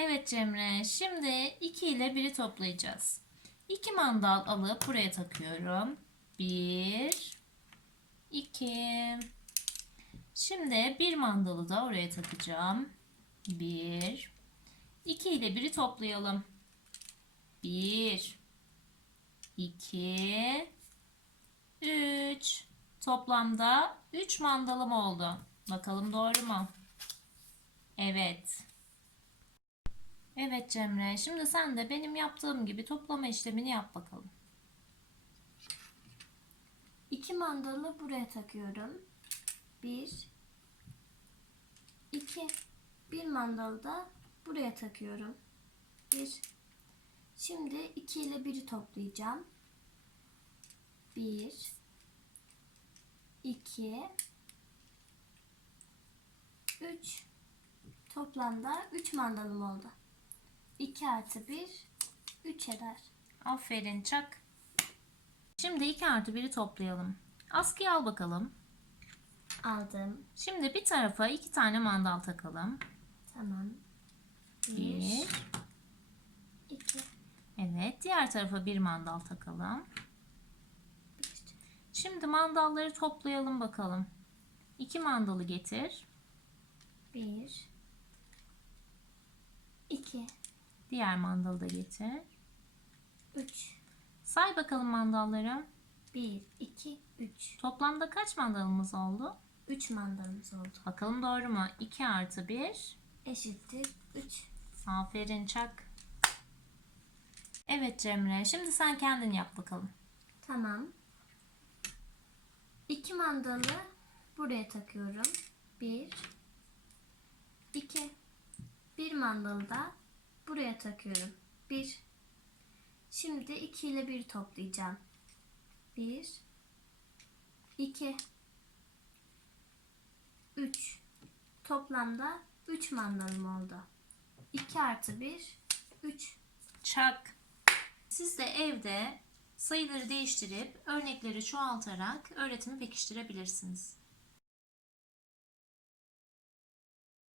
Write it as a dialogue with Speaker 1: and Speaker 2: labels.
Speaker 1: Evet Cemre, şimdi 2 ile 1'i toplayacağız. 2 mandal alıp buraya takıyorum. 1 2 Şimdi bir mandalı da oraya takacağım. 1 2 ile 1'i toplayalım. 1 2 3 Toplamda 3 mandalım oldu. Bakalım doğru mu? Evet. Evet Cemre, şimdi sen de benim yaptığım gibi toplama işlemini yap bakalım.
Speaker 2: İki mandalı buraya takıyorum. Bir, iki, bir mandalı da buraya takıyorum. Bir. Şimdi iki ile biri toplayacağım. Bir, iki, üç. Toplamda üç mandalım oldu. İki artı bir, üç eder.
Speaker 1: Aferin çak. Şimdi 2 artı 1'i toplayalım. Askıyı al bakalım.
Speaker 2: Aldım.
Speaker 1: Şimdi bir tarafa iki tane mandal takalım.
Speaker 2: Tamam. Bir,
Speaker 1: Bir.
Speaker 2: iki.
Speaker 1: Evet, diğer tarafa bir mandal takalım. Şimdi mandalları toplayalım bakalım. İki mandalı getir.
Speaker 2: Bir, iki,
Speaker 1: Diğer mandalı da getir.
Speaker 2: üç.
Speaker 1: Say bakalım mandalları.
Speaker 2: Bir, iki, üç.
Speaker 1: Toplamda kaç mandalımız oldu?
Speaker 2: Üç mandalımız oldu.
Speaker 1: Bakalım doğru mu? 2 artı 1.
Speaker 2: Eşittir üç.
Speaker 1: Aferin çak. Evet Cemre. Şimdi sen kendin yap bakalım.
Speaker 2: Tamam. İki mandalı buraya takıyorum. Bir, iki. Bir mandalı da buraya takıyorum. Bir. Şimdi iki ile bir toplayacağım. Bir, iki, üç. Toplamda üç mandalım oldu. 2 artı 1, 3.
Speaker 1: Çak. Siz de evde sayıları değiştirip örnekleri çoğaltarak öğretimi pekiştirebilirsiniz.